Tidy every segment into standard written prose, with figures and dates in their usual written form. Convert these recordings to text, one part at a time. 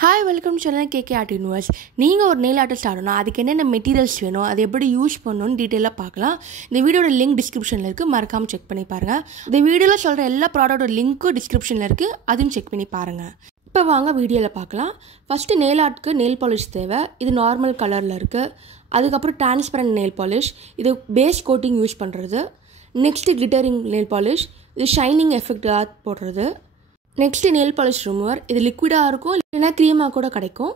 Hi, welcome to channel KK Art Universe. நீங்கள் ஒரு nail artist ஆகணும்னா அதுக்கு என்னென்ன மெட்டீரியல்ஸ் வேணும், அதை எப்படி யூஸ் பண்ணணும்னு டீட்டெயிலாக பார்க்கலாம். இந்த வீடியோட லிங்க் டிஸ்கிரிப்ஷனில் இருக்குது, மறக்காமல் செக் பண்ணி பாருங்கள். இந்த வீடியோவில் சொல்கிற எல்லா ப்ராடக்டோட லிங்க்கும் டிஸ்கிரிப்ஷனில் இருக்குது, அதையும் செக் பண்ணி பாருங்கள். இப்போ வாங்க வீடியோவில் பார்க்கலாம். ஃபஸ்ட்டு நெயில் ஆர்ட்க்கு நெயில் பாலிஷ் தேவை. இது நார்மல் கலரில் இருக்குது. அதுக்கப்புறம் டிரான்ஸ்பரண்ட் நெயில் பாலிஷ், இது பேஸ் கோட்டிங் யூஸ் பண்ணுறது. நெக்ஸ்ட்டு கிளிட்டரிங் நெயில் பாலிஷ், இது ஷைனிங் எஃபெக்டாக போடுறது. நெக்ஸ்ட்டு நெயில் பாலிஷ் ரிமூவர், இது லிக்விடாக இருக்கும், இல்லைனா க்ரீமாக கூட கிடைக்கும்.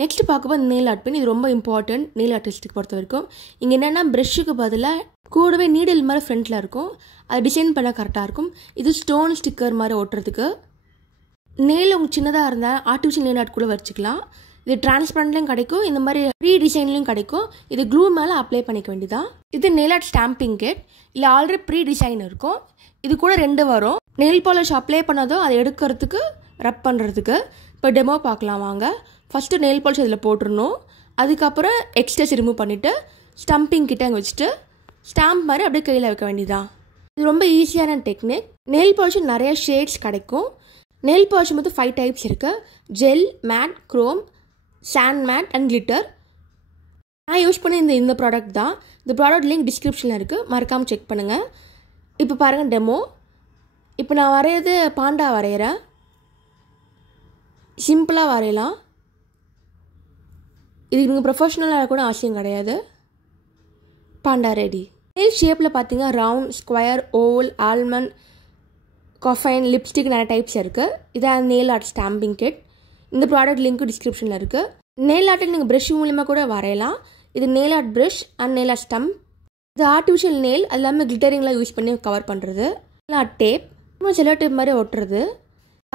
நெக்ஸ்ட்டு பார்க்கும்போது நெயில் ஆர்ட் பென், இது ரொம்ப இம்பார்ட்டன்ட் நெயில் ஆர்டிஸ்ட்டுக்கு பொறுத்த வரைக்கும். இங்கே என்னென்னா ப்ரெஷ்ஷுக்கு பதிலாக கூடவே நீடில் மாதிரி ஃப்ரண்ட்டில் இருக்கும், அது டிசைன் பண்ண கரெக்டாக இருக்கும். இது ஸ்டோன் ஸ்டிக்கர் மாதிரி ஒட்டுறதுக்கு. நெயில் உங்களுக்கு சின்னதாக இருந்தால் ஆர்டிஃபிஷியல் நெயில் ஆர்ட் கூட வச்சுக்கலாம். இது டிரான்ஸ்பரண்ட்லையும் கிடைக்கும், இந்த மாதிரி ப்ரீ டிசைன்லையும் கிடைக்கும். இது க்ளூ மேலே அப்ளை பண்ணிக்க வேண்டியதான். இது நெயில் ஆர்ட் ஸ்டாம்பிங் கிட், இல்லை ஆல்ரெடி ப்ரீ டிசைன் இருக்கும். இது கூட 2 வரும். நெயில் பாலிஷ் அப்ளை பண்ணதும் அதை எடுக்கிறதுக்கு ரப் பண்ணுறதுக்கு. இப்போ டெமோ பார்க்கலாம் வாங்க. ஃபஸ்ட்டு நெயில் பாலிஷ் அதில் போட்டுடணும். அதுக்கப்புறம் எக்ஸ்ட்ரஸ் ரிமூவ் பண்ணிவிட்டு ஸ்டம்பிங் கிட்ட அங்கே வச்சுட்டு ஸ்டாம்ப் மாதிரி அப்படியே கையில் வைக்க வேண்டியதான். இது ரொம்ப ஈஸியான டெக்னிக். நெயில் பாலிஷ் நிறைய ஷேட்ஸ் கிடைக்கும். நெயில் பாலிஷ் மொத்தம் 5 டைப்ஸ் இருக்குது: gel, matte, chrome, sand matte and glitter. நான் யூஸ் பண்ணி இந்த ப்ராடக்ட் தான். இந்த ப்ராடக்ட் லிங்க் டிஸ்கிரிப்ஷனில் இருக்குது, மறக்காமல் செக் பண்ணுங்கள். இப்போ பாருங்கள் டெமோ. இப்போ நான் வரைகிறது பாண்டா வரைகிறேன். சிம்பிளாக வரையலாம். இதுக்கு நீங்கள் ப்ரொஃபஷ்னலாக கூட அவசியம் கிடையாது. பாண்டா ரெடி. நெயில் ஷேப்பில் பார்த்தீங்கன்னா round, square, oval, almond, coffin, lipstick நிறைய டைப்ஸ் இருக்குது. இதான் நெயில் ஆர்ட் ஸ்டாம்பிங் கிட். இந்த ப்ராடக்ட் லிங்க்கு டிஸ்கிரிப்ஷனில் இருக்குது. நெயில் ஆர்ட்டில் நீங்கள் ப்ரஷ் மூலிமா கூட வரையலாம். இது nail art brush and nail art stump. இது ஆர்டிஃபிஷியல் நெயில், அது எல்லாமே கிளிட்டரிங்லாம் யூஸ் பண்ணி கவர் பண்ணுறது. டேப், செல்லோ டேப் மாதிரி ஒட்டுறது.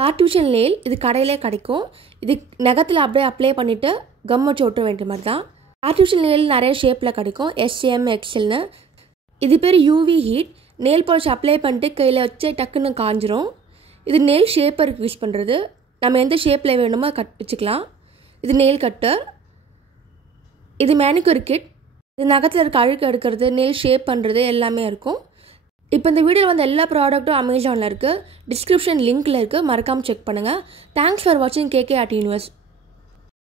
ஆர்டிஃபிஷியல் நெயில், இது கடையிலே கிடைக்கும். இது நகத்தில் அப்படியே அப்ளை பண்ணிவிட்டு கம் வச்சு ஒட்ட வேண்டிய மாதிரி தான். ஆர்டிஃபிஷியல் நெயில் நிறைய ஷேப்பில் கிடைக்கும், SM, XLன்னு. இது பேர் UV heat. Nail polish apply பண்ணிட்டு கையில் வச்சு டக்குன்னு காஞ்சிரும். இது நெயில் ஷேப்பருக்கு யூஸ் பண்ணுறது. நம்ம எந்த ஷேப்பில் வேணுமோ வச்சுக்கலாம். இது நெயில் கட்டர். இது மேனிக்யூர் கிட். இது நகத்தில் இருக்க அழுக்கு எடுக்கிறது, நெயில் ஷேப் பண்ணுறது எல்லாமே இருக்கும். இப்போ இந்த வீடியோவில் வந்து எல்லா ப்ராடக்ட்டும் அமேசானில் இருக்குது, டிஸ்கிரிப்ஷன் லிங்க்கில் இருக்குது, மறக்காமல் செக் பண்ணுங்கள். தேங்க்ஸ் ஃபார் வாட்சிங் KK Art Universe.